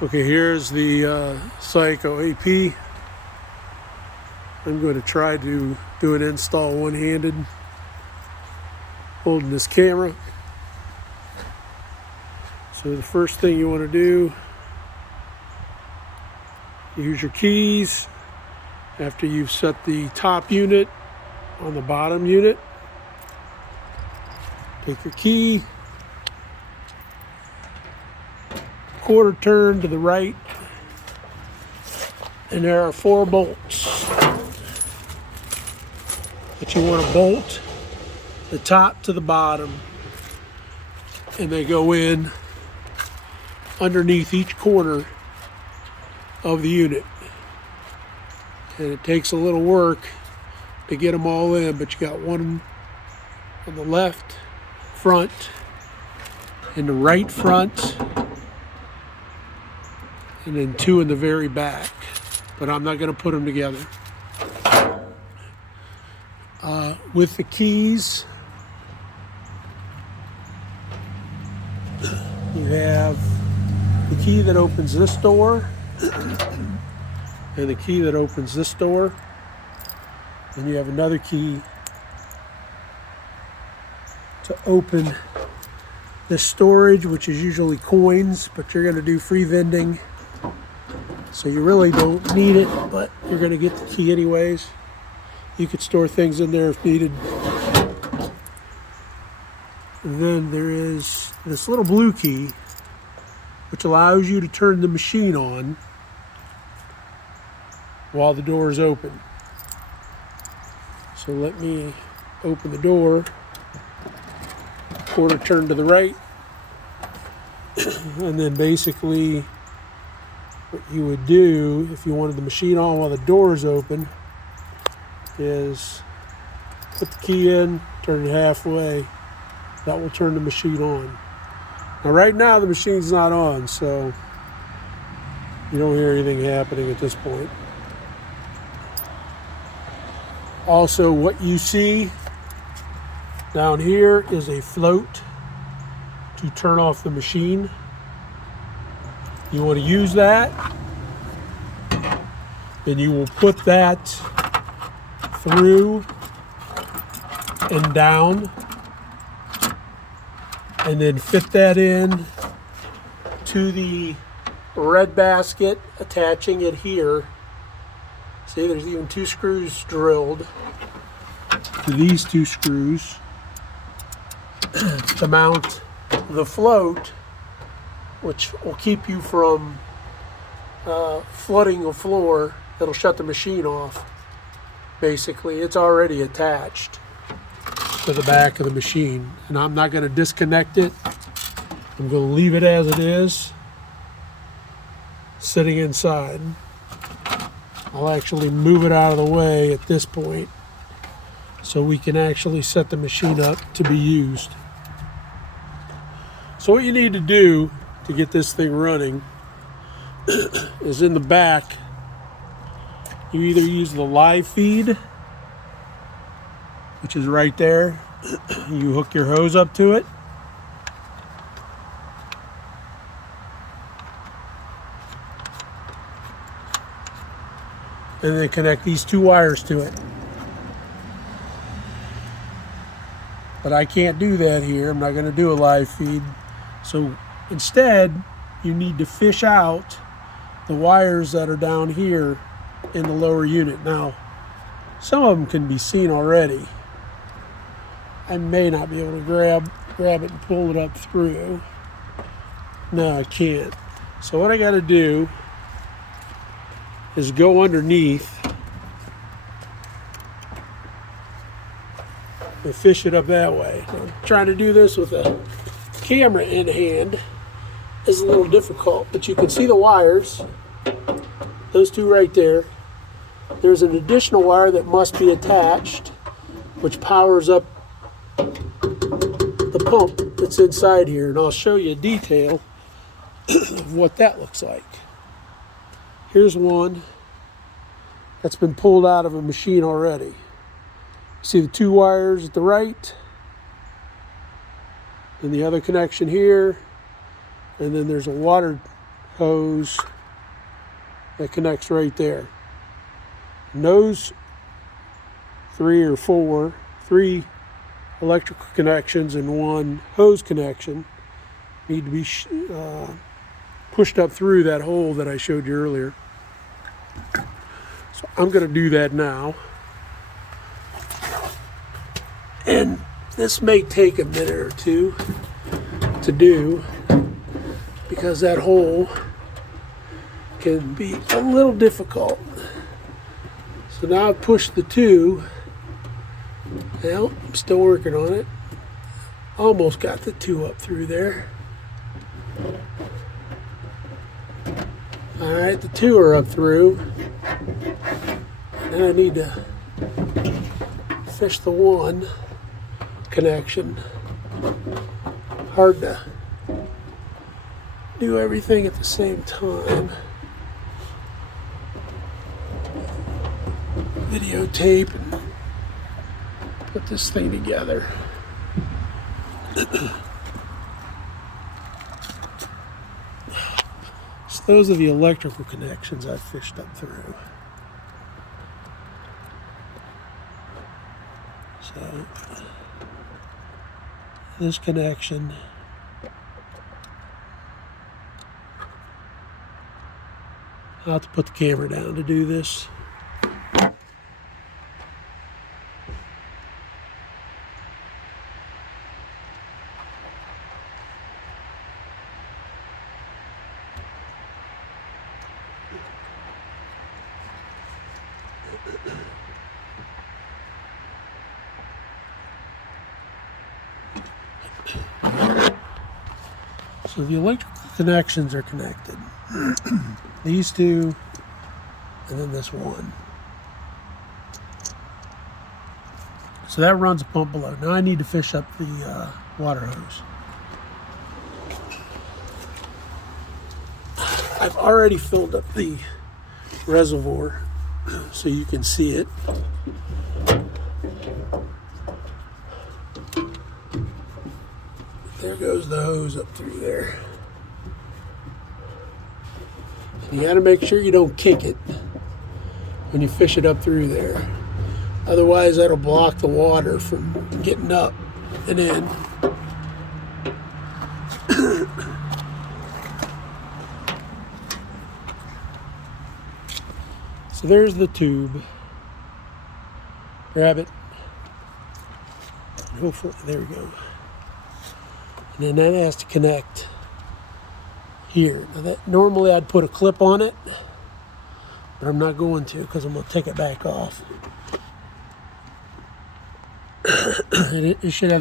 Okay, here's the Saeco AP. I'm going to try to do an install one-handed, holding this camera. So the first thing you want to do, use your keys after you've set the top unit on the bottom unit. Take your key, quarter turn to the right, and there are 4 bolts that you want to bolt the top to the bottom, and they go in underneath each corner of the unit. And it takes a little work to get them all in, but you got one on the left front and the right front, and then 2 in the very back, but I'm not going to put them together. With the keys, you have the key that opens this door and the key that opens this door, and you have another key to open the storage, which is usually coins, but you're going to do free vending, so you really don't need it, but you're going to get the key anyways. You could store things in there if needed. And then there is this little blue key, which allows you to turn the machine on while the door is open. So let me open the door, quarter turn to the right, and then basically what you would do if you wanted the machine on while the door is open is put the key in, turn it halfway. That will turn the machine on. Now right now the machine's not on, so you don't hear anything happening at this point. Also, what you see down here is a float to turn off the machine. You want to use that, and you will put that through and down, and then fit that in to the red basket, attaching it here. See, there's even 2 screws drilled to these 2 screws to mount the float, which will keep you from flooding the floor. That'll shut the machine off. Basically, it's already attached to the back of the machine, and I'm not going to disconnect it. I'm going to leave it as it is, sitting inside. I'll actually move it out of the way at this point so we can actually set the machine up to be used. So what you need to do to get this thing running is in the back, you either use the live feed, which is right there. You hook your hose up to it. And then connect these 2 wires to it. But I can't do that here. I'm not going to do a live feed. So instead, you need to fish out the wires that are down here in the lower unit. Now, some of them can be seen already. I may not be able to grab it and pull it up through. No, I can't. So what I got to do is go underneath and fish it up that way. Now, trying to do this with a camera in hand is a little difficult, but you can see the wires, those 2 right there. There's an additional wire that must be attached, which powers up the pump that's inside here, and I'll show you a detail of what that looks like. Here's one that's been pulled out of a machine already. See the 2 wires at the right, and the other connection here, and then there's a water hose that connects right there. And those three electrical connections and one hose connection need to be pushed up through that hole that I showed you earlier. So I'm going to do that now. And this may take a minute or two to do because that hole can be a little difficult. So now I've pushed the two. Well, I'm still working on it. Almost got the two up through there. All right, the two are up through. Now I need to fish the one connection. Hard to do everything at the same time. Videotape and put this thing together. So those are the electrical connections I've fished up through. So this connection, I'll have to put the camera down to do this. So the electrical connections are connected. These two, and then this one. So that runs a pump below. Now I need to fish up the water hose. I've already filled up the reservoir so you can see it. There goes the hose up through there. You got to make sure you don't kick it when you fish it up through there. Otherwise, that'll block the water from getting up and in. So there's the tube. Grab it. And hopefully, there we go. And then that has to connect here. Now that, normally I'd put a clip on it, but I'm not going to because I'm going to take it back off. And it should have